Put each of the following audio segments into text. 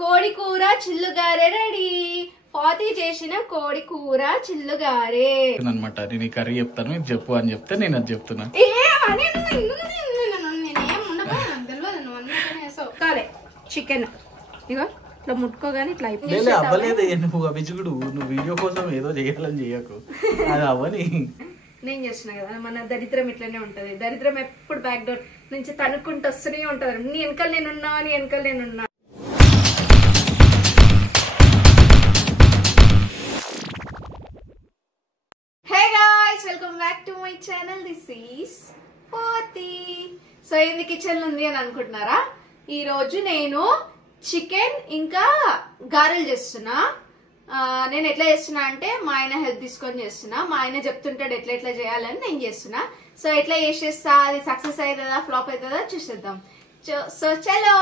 కోడి కూర చిల్లుగారే రెడీ. ఫాతి చేసిన కోడి కూర చిల్లుగారే అనమాట. నేను ఈ కర్రీ చెప్తాను, మీరు చెప్పు అని చెప్తే నేను అది చెప్తున్నా. చికెన్ ఇగో ఇట్లా ముట్టుకోగానే ఇట్లా అవ్వలేదు. నువ్వు అభిజుడు, నువ్వు వీడియో కోసం ఏదో చేయాలని చేయకు, అది అవ్వని. నేను చేస్తున్నా కదా. మన దరిద్రం ఇట్లనే ఉంటది. దరిద్రం ఎప్పుడు బ్యాక్ డోర్ నుంచి తనుక్కుంటూ వస్తూనే ఉంటది. నీ వెనకాల నేనున్నా, నీ వెనకాల నేనున్నా. Welcome back to my channel. This is Fathi. So ఏంది కిచెన్ ఉంది అని అనుకుంటున్నారా? ఈ రోజు నేను చికెన్ ఇంకా గారెలు చేస్తున్నా. నేను ఎట్లా చేస్తున్నా అంటే మా ఆయన హెల్ప్ తీసుకొని చేస్తున్నా. మా ఆయన చెప్తుంటాడు ఎట్లా ఎట్లా చేయాలని, నేను చేస్తున్నా. సో ఎట్లా చేసేస్తా, అది సక్సెస్ అవుతుందా ఫ్లాప్ అవుతుందా చూసేద్దాం. సో చలో.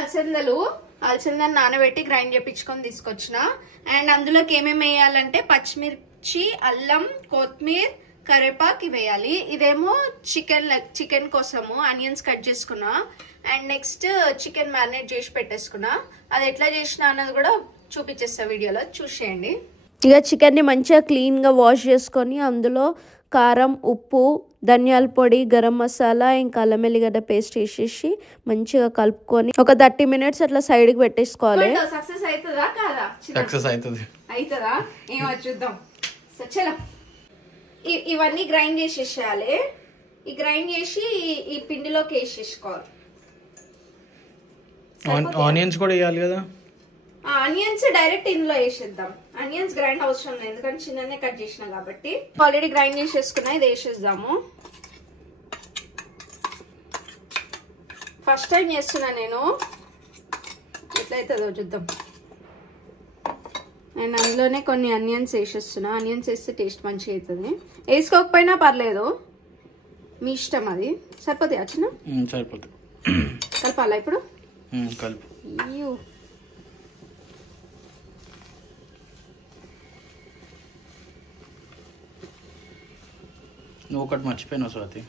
అలసందలు నానబెట్టి గ్రైండ్ చేపించుకొని తీసుకొచ్చిన. అండ్ అందులోకి ఏమేమి వేయాలంటే పచ్చిమిర్చి, అల్లం, కొత్తిమీర, కరివేపాకు వేయాలి. ఇదేమో చికెన్ కోసము ఆనియన్స్ కట్ చేసుకున్నా. అండ్ నెక్స్ట్ చికెన్ మ్యారినేట్ చేసి పెట్టేసుకున్నా. అది ఎట్లా చేసినా అన్నది కూడా చూపించేస్తా వీడియోలో, చూసేయండి. ఇక చికెన్ని మంచిగా క్లీన్గా వాష్ చేసుకొని అందులో కారం, ఉప్పు, ధనియాల పొడి, గరం మసాలా, ఇంకా అల్లం వెల్లిగడ్డ పేస్ట్ వేసేసి మంచిగా కలుపుకొని ఒక 30 minutes అట్లా సైడ్కి పెట్టేసుకోవాలి. సక్సెస్ అవుతుందా కాదా? సక్సెస్ అవుతుందా ఏమో చూద్దాం. సో చలో, ఇవన్నీ గ్రైండ్ చేసేసేయాలి. ఈ గ్రైండ్ చేసి ఈ పిండిలోకి వేసేసుకోవాలి. ఆనియన్స్ కూడా వేయాలి కదా. ఆనియన్స్ డైరెక్ట్ ఇందులో వేసేద్దాం. ఆనియన్స్ గ్రైండ్ అవసరం లేదు, ఎందుకంటే చిన్ననే కట్ చేసిన కాబట్టి. ఆల్రెడీ గ్రైండ్ చేసేసుకున్నా, ఇది వేసేద్దాము. ఫస్ట్ టైం చేస్తున్నా నేను, ఎట్లయితుందో చూద్దాం. అండ్ అందులోనే కొన్ని ఆనియన్స్ వేసేస్తున్నా. ఆనియన్స్ వేస్తే టేస్ట్ మంచిగా అవుతుంది. వేసుకోకపోయినా పర్లేదు, మీ ఇష్టం. అది సరిపోతాయి వచ్చిన సరిపోతుంది. కలపాలా ఇప్పుడు? కలుపు. నువ్వు ఒకటి మర్చిపోయినావు స్వాతి,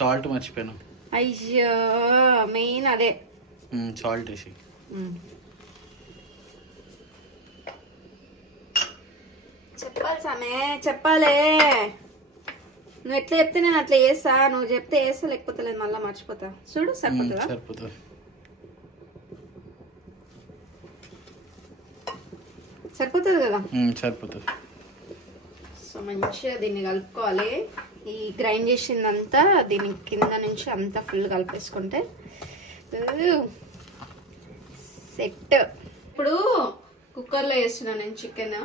సాల్ట్ మర్చిపోయినా. అయ్యో, మెయిన్ అదే సాల్ట్ వేసి. చెప్పాలి సామే, చెప్పాలే. నువ్వు ఎట్లా చెప్తే నేను అట్లా చేస్తా. నువ్వు చెప్తే వేస్తా, లేకపోతే లేదు మళ్ళీ మర్చిపోతా. చూడు సరిపోతుందా? సరిపోతుంది. సరిపోతుంది కదా? సరిపోతుంది. సో మంచిగా దీన్ని కలుపుకోవాలి. ఈ గ్రైండ్ చేసిందంతా దీని కింద నుంచి అంతా ఫుల్ కలిపేసుకుంటే సెట్. ఇప్పుడు కుక్కర్లో వేస్తున్నా నేను చికెన్.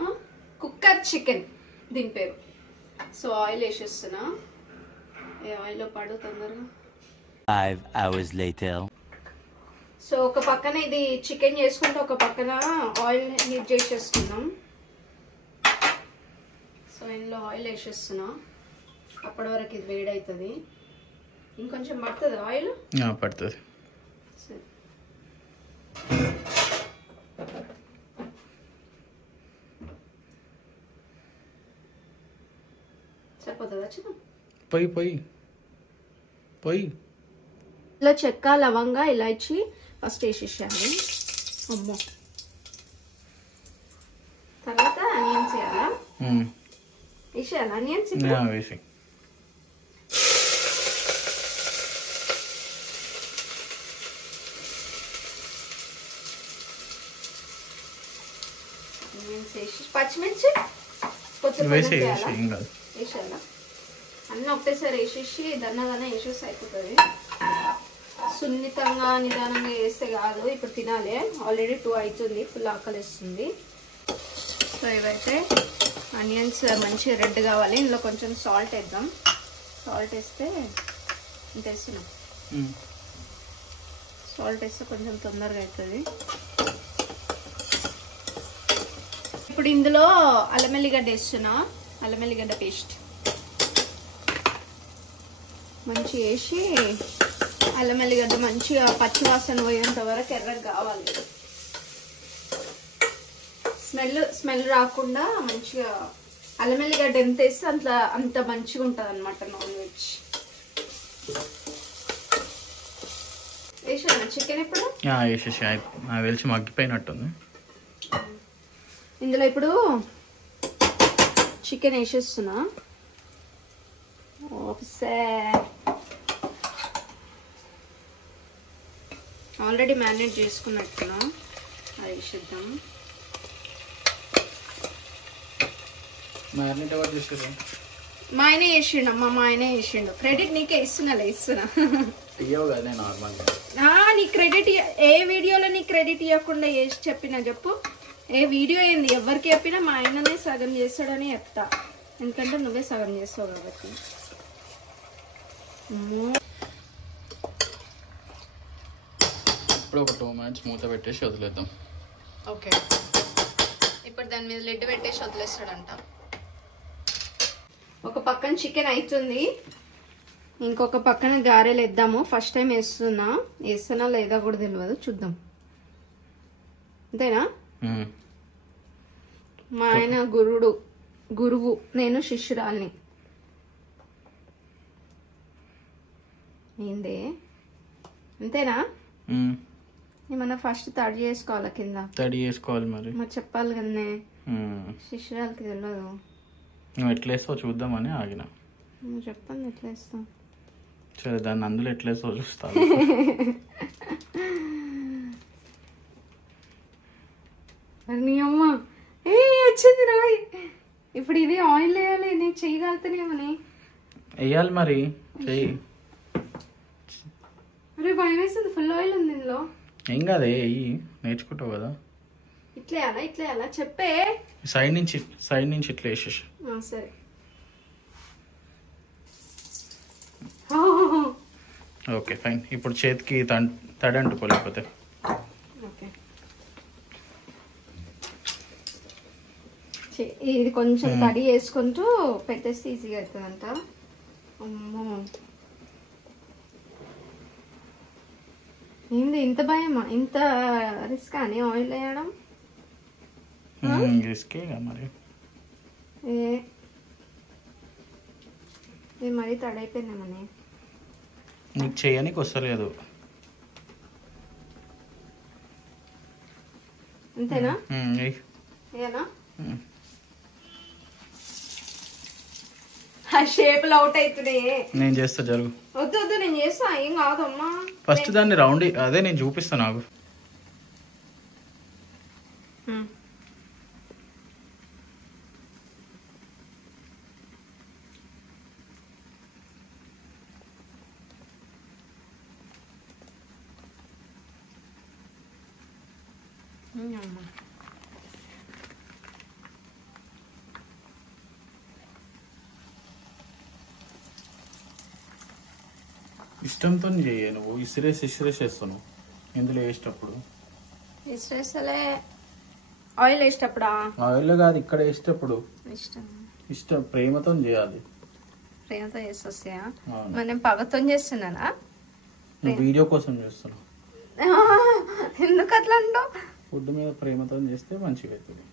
కుక్కర్ చికెన్ దీని పేరు. So oil వేసేస్తున్నా. ఆయిల్ పడు తొందరగా. 5 hours later. సో ఒక పక్కన ఇది చికెన్ చేసుకుంటే ఒక పక్కన ఆయిల్ హీట్ చేసేస్తున్నాం. సో ఇందులో ఆయిల్ వేసేస్తున్నా. అప్పటి వరకు ఇది వేడి అవుతుంది. ఇంకొంచెం పడుతుంది ఆయిల్. పడుతుంది. సరిపోతుందా? చిన్న పొయ్యి పొయ్యి పొయ్యి. ఇలా చెక్క, లవంగ, ఇలాచి ఫస్ట్ వేసేసాను. అమ్మో, తర్వాత ఆనియన్స్ వేయాలా? వేసేయాలా ఆనియన్స్? వేసి పచ్చిమిర్చి వేసేయాలా? వేసేయాలా? అన్నీ ఒకటేసారి వేసేసి దన్నదన్న వేసేసి అయిపోతుంది. సున్నితంగా నిదానంగా వేస్తే కాదు, ఇప్పుడు తినాలి. ఆల్రెడీ 2 అవుతుంది, ఫుల్ ఆకలిస్తుంది. సో ఇవైతే ఆనియన్స్ మంచిగా రెడ్ కావాలి. ఇందులో కొంచెం సాల్ట్ వేద్దాం. సాల్ట్ వేస్తే ఇంత వేస్తున్నాం. సాల్ట్ వేస్తే కొంచెం తొందరగా అవుతుంది. ఇప్పుడు ఇందులో అల్లం వెల్లిగడ్డ వేస్తున్నా. అల్లం వెల్లిగడ్డ పేస్ట్ మంచిగా వేసి అల్లం వెల్లిగడ్డ మంచిగా పచ్చివాసన పోయేంత వరకు ఎర్రగా కావాలి. స్మెల్ రాకుండా మంచిగా అల్లం వెల్లిగడ్డ ఎంత వేస్తే అంత మంచిగా ఉంటుంది అన్నమాట నాన్ వెజ్. వేసాను చికెన్ ఇప్పుడు వేసేసి నాకు తెలిసి మగ్గిపోయినట్టుంది. ఇందులో ఇప్పుడు చికెన్ వేసేస్తున్నా. ఆల్రెడీ మ్యారినేట్ చేసుకున్నట్టున్నా అది వేసేద్దాం. మ్యారినేట్ ఎవరు చేసారు? మా ఆయనే వేసిండు అమ్మ, మా ఆయనే వేసిండు. క్రెడిట్ నీకే ఇస్తున్నా. ఇయ్యవు కదా నార్మల్గా. నీ క్రెడిట్ ఏ వీడియోలో నీ క్రెడిట్ ఇవ్వకుండా వేసి చెప్పినా చెప్పు. ఏ వీడియో ఏంది ఎవరికి చెప్పినా మా ఆయననే సగం చేస్తాడని చెప్తా, ఎందుకంటే నువ్వే సగం చేస్తావు కాబట్టి. ఇప్పుడు ఒక 2 minutes మూత పెట్టేసి వదిలేద్దాం. ఓకే, ఇప్పుడు దాని మీద లిడ్ పెట్టేసి వదిలేస్తాడంట. ఒక పక్కన చికెన్ అవుతుంది, ఇంకొక పక్కన గారెలు వేద్దాము. ఫస్ట్ టైం వేస్తున్నా లేదా కూడా తెలియదు, చూద్దాం. అంతేనా? మా ఆయన గురువు, నేను శిష్యురాల్ని. ఏంది అంతేనా? ఏమన్నా ఫస్ట్ తడి చేసుకోవాలా కింద? తడి చేసుకోవాలి మరి చెప్పాలి కదనే, శిష్యురాలకి తెలియదు. నువ్వు ఎట్లా వేస్తావు చూద్దామని ఆగిన. నువ్వు చెప్పండి ఎట్లా వేస్తావు. సరే, దాన్ని అందులో ఎట్లా వేస్తావు చూస్తాను. నీ అమ్మ వచ్చింది రాయ్. ఇప్పుడు ఇది ఆయిల్ వేయాలి, నేను చేయగలుగుతానేమని వేయాలి మరి, చెయ్యి. అరే భయం వేస్తుంది, ఫుల్ ఆయిల్ ఉంది ఇందులో. ఏం కాదు, వెయ్యి, నేర్చుకుంటావు కదా. ఇట్లా అలా చెప్పే. సైడ్ నుంచి ఇట్లా వేసేసి. సరే. Okay fine. ఇప్పుడు చేతికి తడి అంటుకోలేకపోతే. ఓకే, ఇది కొంచెం తడి వేసుకుంటూ పెట్టేస్తే ఈజీగా అవుతుందంట. అమ్మో, ఏంది ఇంత భయమా, ఇంత రిస్క్ అని ఆయిల్ వేయడం? రిస్కేగా మరి. ఇది మరీ తడైపోయిందేమని. నీకు చేయడానికి వస్తలేదు. అంతేనా? ఏనా ఆ షేపులు అవుట్ అవుతున్నాయి. నేను చేస్తా, జరుగు. వద్దు నేను చేస్తా, ఏం కాదమ్మా. ఫస్ట్ దాన్ని రౌండ్ అదే నేను చూపిస్తాను నాకు. ఇష్టంతో చెయ్యి, నువ్వు ఇసిరేసి వేస్తున్నావు ఇందులో వేసేటప్పుడు. ఇసిరేసలే ఆయిల్ వేసేటప్పుడా? ఆయిల్ కాదు, ఇక్కడ వేసేటప్పుడు. ఇష్టం ప్రేమతో చేయాలి. ప్రేమతో చేసి వస్తాయా? మరి నేను పగతో చేస్తున్నానా? నువ్వు వీడియో కోసం చేస్తున్నావు. ఎందుకు అట్లా అంటావు? ఫుడ్ మీద ప్రేమతో చేస్తే మంచిగా అవుతుంది.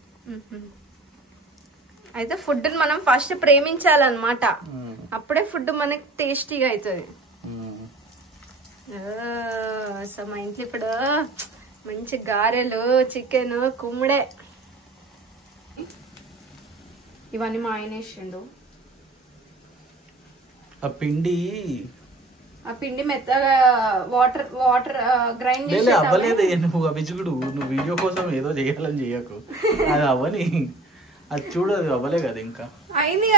అయితే ఫుడ్ మనం ఫస్ట్ ప్రేమించాలన్నమాట, అప్పుడే ఫుడ్ మనకి టేస్టీగా అవుతుంది. సో మా ఇంట్లో ఇప్పుడు మంచి గారెలు, చికెన్, కుమ్ముడే, ఇవన్నీ మా ఆయన వేసిండు. ఆ పిండి మెత్తగా వాటర్ గ్రైండ్ చేసి అవ్వలేదు. నువ్వు విజుగుడు, నువ్వు వీడియో కోసం ఏదో చేయాలని చేయకు. అది అవ్వని, అది చూడు, అది అవ్వలే కదా ఇంకా. అయింది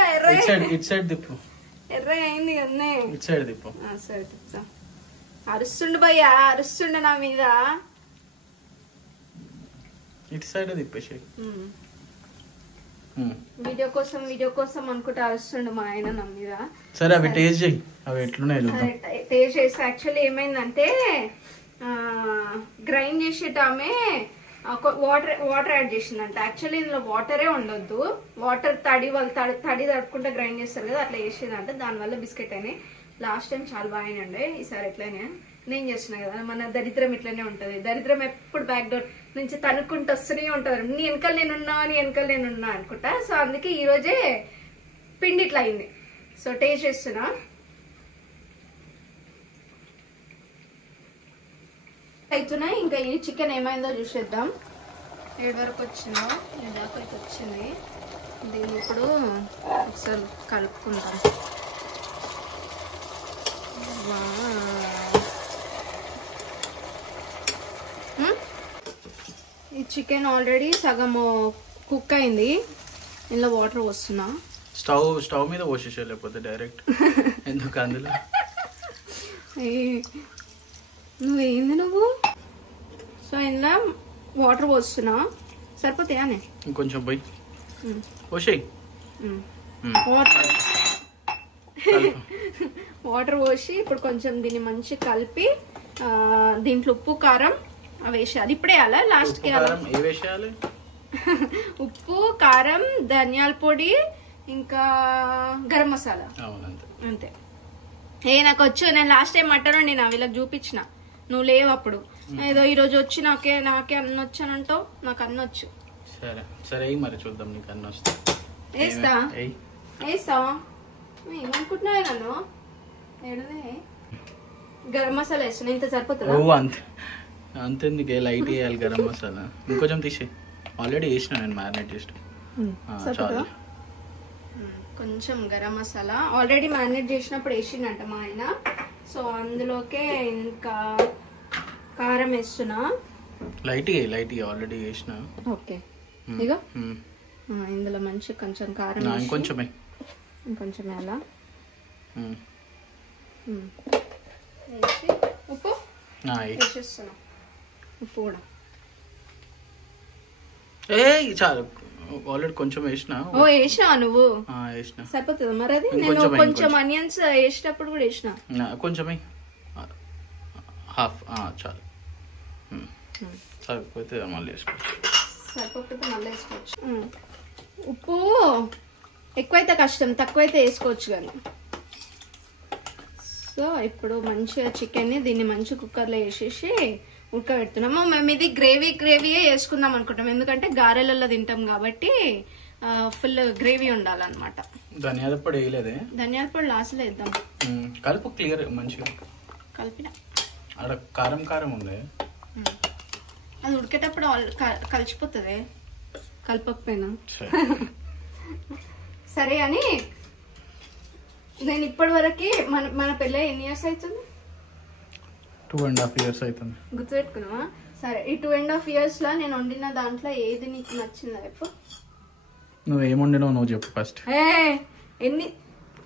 ఇట్ సైడ్ తిప్పు. ఎర్ర అయింది కదనే, ఇట్ సైడ్ తిప్పు. సరే తిప్పుతా. అరుస్తుండు భయ్యా, అరుస్తుండు నా మీద. ఇటు సైడ్ తిప్పేసి. వీడియో కోసం అనుకుంటా అరుస్తుండు మా ఆయన నా మీద. సరే అవి టేస్ట్ చేయి, అవి ఎట్లున్నాయి టేస్ట్ చేస్తే. యాక్చువల్లీ ఏమైందంటే గ్రైండ్ చేసేటామె వాటర్ యాడ్ చేసిందంట. యాక్చువల్లీ ఇందులో వాటరే ఉండొద్దు, వాటర్ తడి తడుపుకుంటే గ్రైండ్ చేస్తారు కదా, అట్లా చేసిందంట. దానివల్ల బిస్కెట్ అయినాయి. లాస్ట్ టైం చాలా బాగా అయినండి, ఈసారి ఎట్లయినా నేను చేస్తున్నా కదా. మన దరిద్రం ఇట్లనే ఉంటది. దరిద్రం ఎప్పుడు బ్యాక్ డోర్ నుంచి తనుక్కుంటూ వస్తూనే ఉంటది. నీ వెనకాల నేనున్నా అనుకుంటా. సో అందుకే ఈ రోజే పిండి ఇట్లా అయింది. సో టేస్ట్ చేస్తున్నా. అవుతున్నాయి. ఇంకా ఈ చికెన్ ఏమైందో చూసేద్దాం. 7 వరకు వచ్చిందో 7 దాకా వచ్చింది. దీన్ని ఇప్పుడు ఒకసారి కలుపుకుంటాం. ఈ చికెన్ ఆల్రెడీ సగం కుక్ అయింది. ఇందులో వాటర్ వస్తున్నా. స్టవ్ మీద పోసేసా లేకపోతే డైరెక్ట్ ఎందుకు అందులో నువ్వేంది నువ్వు. సో ఇందులో వాటర్ పోస్తున్నా. సరిపోతాయానే? ఇంకొంచెం పోయి పోసేయి. వాటర్ పోసి ఇప్పుడు కొంచెం దీన్ని మంచి కలిపి దీంట్లో ఉప్పు కారం అవి వేసేయాలి. ఇప్పుడే వేయాలా లాస్ట్ కి? వేసేయాలి ఉప్పు కారం ధనియాల పొడి ఇంకా గరం మసాలా అంతే. నాకు వచ్చు. నేను లాస్ట్ టైం మటన్ వండినా వీళ్ళకి చూపించిన. నువ్వు లేవు అప్పుడు. ఏదో ఈ రోజు వచ్చి నాకే అన్న వచ్చానంటావు. నాకు అన్న వచ్చు. సరే సరే మరి చూద్దాం. నీకు అన్న వస్తా. వేస్తావా? ఏమనుకుంటున్నావు నన్ను? గరం మసాలా వేస్తున్నా. ఇంత సరిపోతుందా? అంతెందుకే లైట్ వేయాలి గరం మసాలా. ఇంకొంచెం తీసే. ఆల్రెడీ వేసిన నేను మ్యారినేట్ చేసిన. చాలు. కొంచెం గరం మసాలా ఆల్రెడీ మ్యారినేట్ చేసినప్పుడు వేసిండంట మా ఆయన. సో అందులోకే ఇంకా కారం వేస్తున్నా. లైట్ ఆల్రెడీ వేసిన. ఓకే ఇక ఇందులో మంచి కొంచెం కారం ఇంకొంచెమే ఎలా వేసి ఉప్పు వేసేస్తున్నా. ఉప్పు కూడా చాలు. ఆల్రెడీ కొంచెం వేసిన. వేసినా నువ్వు? వేసిన. సరిపోతుంది మరి. అది నేను కొంచెం ఆనియన్స్ వేసేటప్పుడు కూడా వేసిన. కొంచెమే హాఫ్ చాలు. సరిపోతే మళ్ళీ వేసుకోవచ్చు. సరిపోతే మళ్ళీ వేసుకోవచ్చు. ఉప్పు ఎక్కువైతే కష్టం, తక్కువైతే వేసుకోవచ్చు కానీ. సో ఇప్పుడు మంచిగా చికెన్ని దీన్ని మంచి కుక్కర్లో వేసేసి ఉడకబెడుతున్నాము. మేము ఇది గ్రేవీయే వేసుకుందాం అనుకుంటాం. ఎందుకంటే గారెలలో తింటాం కాబట్టి ఫుల్ గ్రేవీ ఉండాలన్నమాట. ధనియాల పొడి వేయలేదే? ధనియాల పొడి లాస్ట్లో వేద్దాం. కలుపు క్లియర్ మంచిగా కలిపిన. అక్కడ కారం కారం ఉంది. అది ఉడికేటప్పుడు కలిసిపోతుంది కలపకపోయినా. సరే అని నేను ఇప్పటి వరకు మన పెళ్ళి ఎన్ని ఇయర్స్ అవుతుంది? 2.5 years అవుతుంది. గుర్తుపెట్టుకున్నావా? సరే ఈ 2.5 years లో నేను వండిన దాంట్లో ఏది నీకు నచ్చిందా? ఎప్పుడు నువ్వు ఏం వండినావు నువ్వు చెప్పు ఫస్ట్. ఎన్ని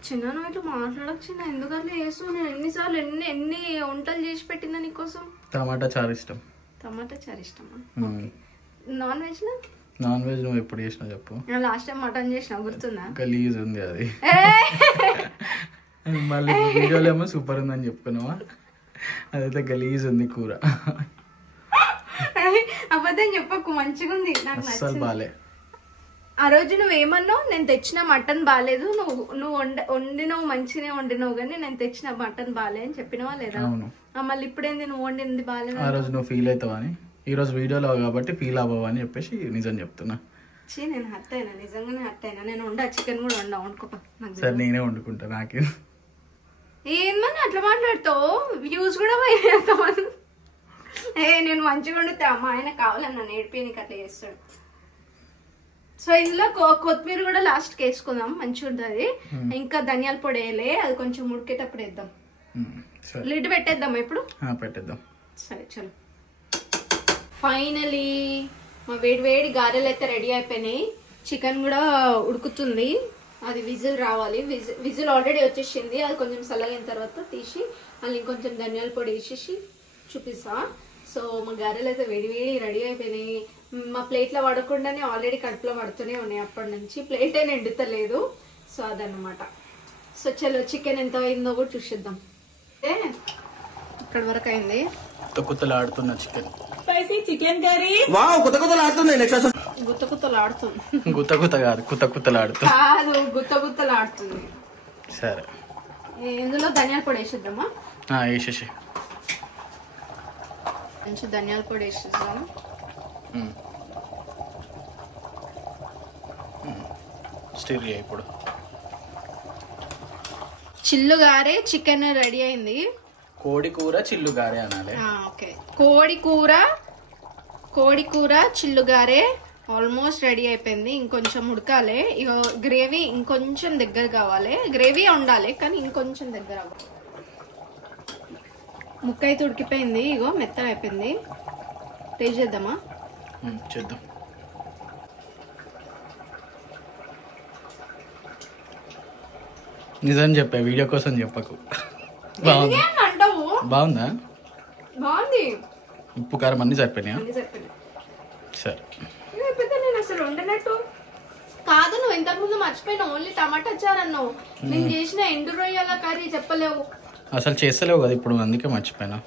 చిన్న నువ్వు ఇట్లా మాట్లాడక చిన్న. ఎందుకంటే వేసు నేను ఎన్నిసార్లు ఎన్ని వంటలు చేసి పెట్టినా నీకోసం. టమాటా చారు ఇష్టం. టమాటా చారు ఇష్టమా? నాన్ వెజ్ లో? నాన్ వెజ్ నువ్వు ఎప్పుడు చేసినా చెప్పు. లాస్ట్ టైం మటన్ చేసినా గుర్తుందా? గలీజ్ ఉంది అది. మళ్ళీ వీడియోలో ఏమో సూపర్ ఉందని చెప్పుకున్నావా? అదైతే గలీజ్ ఉంది కూర. అబద్ధం చెప్పకు, మంచిగా ఉంది. నాకు అస్సలు బాలే. ఆ రోజు నువ్వేమన్నావు? నేను తెచ్చిన మటన్ బాగాలేదు, నువ్వు వండినవు మంచిగా వండినవు కానీ నేను తెచ్చిన మటన్ బాగాలే అని చెప్పినవా లేదా? మళ్ళీ ఇప్పుడేంది నువ్వు వండింది బాగాలేదు? ఆ రోజు నువ్వు ఫీల్ అవుతావు అని, ఈ రోజు వీడియోలో కాబట్టి ఫీల్ అవ్వవు అని చెప్పేసి నిజం చెప్తున్నా. నేను హర్ట్ అయినా, నిజంగానే హర్ట్ అయినా. నేను వండా చికెన్ కూడా వండుకోపా. సరే నేనే వండుకుంటా. నాకే ఏమని అట్లా మాట్లాడుతావు? వ్యూస్ కూడా పోయేస్తావు. నేను మంచిగా వండుతా. మా ఆయన కావాలని నన్ను ఏడిపోయి నీకు అట్లా చేస్తాడు. సో ఇందులో కొత్తిమీర కూడా లాస్ట్ కి వేసుకుందాం, మంచిగా ఉంటుంది. ఇంకా ధనియాల పొడి వేయలే, అది కొంచెం ఉడికేటప్పుడు వేద్దాం. లిడ్ పెట్టేద్దాం ఇప్పుడు. పెట్టేద్దాం. సరే చలో. ఫైనలీ మా వేడి గారెలు అయితే రెడీ అయిపోయినాయి. చికెన్ కూడా ఉడుకుతుంది. అది విజిల్ రావాలి. విజిల్ ఆల్రెడీ వచ్చేసింది. అది కొంచెం చల్లగిన తర్వాత తీసి మళ్ళీ ఇంకొంచెం ధనియాల పొడి వేసేసి చూపిస్తా. సో మా గారెలు అయితే వేడి రెడీ అయిపోయినాయి. మా ప్లేట్లో పడకుండానే ఆల్రెడీ కడుపులో పడుతూనే ఉన్నాయి అప్పటి నుంచి. ప్లేటే నిండుతలేదు. సో అదన్నమాట. సో చలో చికెన్ ఎంత అయిందో కూడా చూసిద్దాం. ఇక్కడ వరకు అయింది. కుత్తలాడుతున్న chicken. Spicy chicken curry. Wow, కుత్తకుత్తలాడుతుంది. గుత్తగుత్తలాడుతుంది. గుత్తగుత్త కాదు, కుత్తకుత్తలాడుతుంది. కాదు, గుత్తగుత్తలాడుతుంది. సరే ఇందులో ధనియాల పొడి వేసేద్దామా? వేసేసి మంచి ధనియాల పొడి వేసేసాను. స్టిర్ ఇప్పుడు చిల్లుగారే చికెన్ రెడీ అయింది. కోడి కూర చిల్లుగారే అనాలి. ఓకే, కోడి కూర చిల్లుగారే ఆల్మోస్ట్ రెడీ అయిపోయింది. ఇంకొంచెం ఉడకాలి. ఇగో గ్రేవీ ఇంకొంచెం దగ్గర కావాలి. గ్రేవీ ఉండాలి కానీ ఇంకొంచెం దగ్గర అవ్వాలి. ముక్క అయితే ఉడికిపోయింది. ఇగో మెత్తగా అయిపోయింది. టేస్ట్ చేద్దామా? చేద్దాం. నిజం చెప్పా, వీడియో కోసం చెప్పకు. బాగుంది. అంటావు? బాగుందా? బాగుంది. ఉప్పు కారం అన్ని సరిపోయినాయా? సరే. నేను అసలు వండినట్టు కాదు. నువ్వు ఇంతకు ముందు మర్చిపోయినా ఓన్లీ టమాటా చారన్నావు. నేను చేసిన ఎండు రొయ్యల కర్రీ చెప్పలేవు. అసలు చేస్తలేవు కదా ఇప్పుడు, అందుకే మర్చిపోయినా.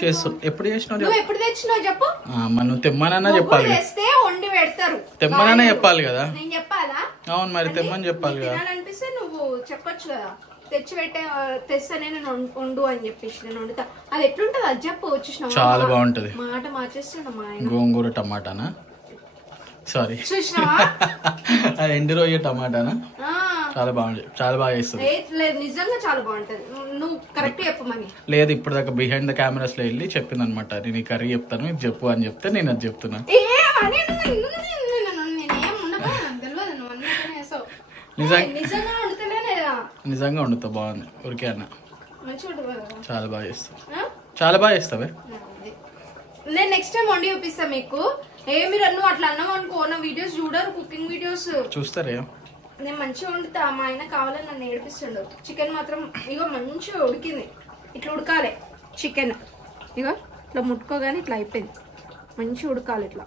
చేస్తు ఎప్పుడు చేసినావు? నువ్వు ఎప్పుడు తెచ్చినావు చెప్పు. మనం తెమ్మనన్నా చెప్పాలి. తెస్తే వండి పెడతారు. తెమ్మనన్నా చెప్పాలి కదా. నేను చెప్పాలా? అవును మరి, తెమ్మని చెప్పాలి కదా. తినాలనిపిస్తే నువ్వు చెప్పొచ్చు కదా. తెచ్చి తెస్తానే నేను వండు అని చెప్పేసి నేను వండుతా. అది ఎట్లుంటది అది చెప్పు. వచ్చేసిన చాలా బాగుంటది. మాట మార్చేస్తున్నా మా ఆయన. గోంగూర టమాటానా? సారీ, చూసినావా? అది ఎండు రొయ్య టమాటానా? చాలా బాగుంది. చాలా బాగా చేస్తుంది. లేదు నిజంగా చాలా బాగుంటది. నువ్వు కరెక్ట్ చెప్పమని లేదు, ఇప్పుడు దాకా బిహైండ్ ద కెమెరాస్ లో వెళ్ళి చెప్పింది అనమాట. నేను ఈ కర్రీ చెప్తాను, ఇది చెప్పు అని చెప్తే నేను అది చెప్తున్నా. నిజంగా వండుతా. బాగుంది. ఊరికే అన్న చాలా బాగా చేస్తావు. చాలా బాగా చేస్తావే. నేను నెక్స్ట్ టైం వండి చూపిస్తా మీకు. మీరు నువ్వు అట్లా అన్నావు అనుకో, నా వీడియోస్ చూడరు, కుకింగ్ వీడియోస్ చూస్తారే. నేను మంచిగా వండుతా. మా ఆయన కావాలని నన్ను ఏడిపిస్తుండు. చికెన్ మాత్రం ఇగో మంచిగా ఉడికింది. ఇట్లా ఉడకాలి చికెన్. ఇగో ఇట్లా ముట్టుకోగానే ఇట్లా అయిపోయింది. మంచిగా ఉడకాలి ఇట్లా.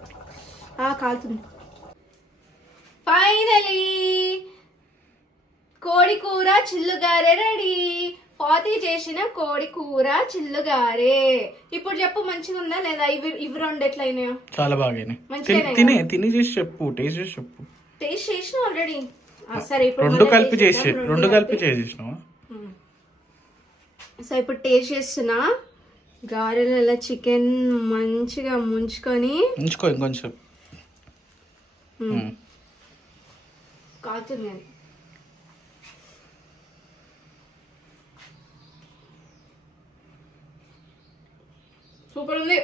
కాలుతుంది. ఫైనలీ కోడి కూర చిల్లుగారే రెడీ. ఫాతి చేసిన కోడి కూర చిల్లుగారే. ఇప్పుడు చెప్పు మంచిగా ఉందా లేదా? ఇవి రెండు ఎట్లయినాయో? చాలా బాగా. తిని చేసి చెప్పు. టేస్ట్ చేసి చెప్పు. టేస్ట్ చేసిన ఆల్రెడీ. సరే, ఇప్పుడు రెండు కలిపి చేసేసినావా? సో ఇప్పుడు టేస్ట్ చేస్తున్నా. గారెల చికెన్ మంచిగా ముంచుకొని ఇంకొంచెం కాలుతుంది. అని సూపర్ ఉంది.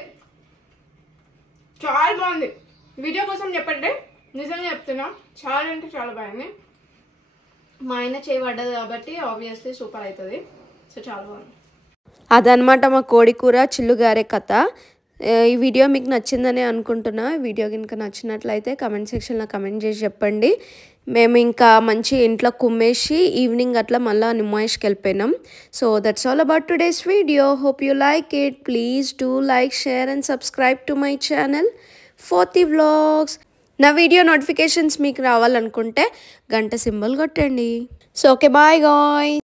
చాలా బాగుంది. వీడియో కోసం చెప్పండి, నిజంగా చెప్తున్నా. చాలా అంటే చాలా బాగుంది. మా ఆయన చేయబడ్డది కాబట్టి ఆబ్వియస్లీ సూపర్ అవుతుంది. సో చాలా బాగుంది. అదనమాట మా కోడి కూర చిల్లుగారే కథ. ఈ వీడియో మీకు నచ్చిందని అనుకుంటున్నా. వీడియో కనుక నచ్చినట్లయితే కమెంట్ సెక్షన్లో కమెంట్ చేసి చెప్పండి. మేము ఇంకా మంచి ఇంట్లో కుమ్మేసి ఈవినింగ్ అట్లా మళ్ళీ నిమ్మాయిష్కి వెళ్ళిపోయినాం. So that's all about today's video. Hope you like it. Please do like, share and subscribe to my channel ఫోర్తి వ్లాగ్స్. నా వీడియో నోటిఫికేషన్స్ మీకు రావాలనుకుంటే గంట సింబల్ కొట్టండి. So okay, bye guys.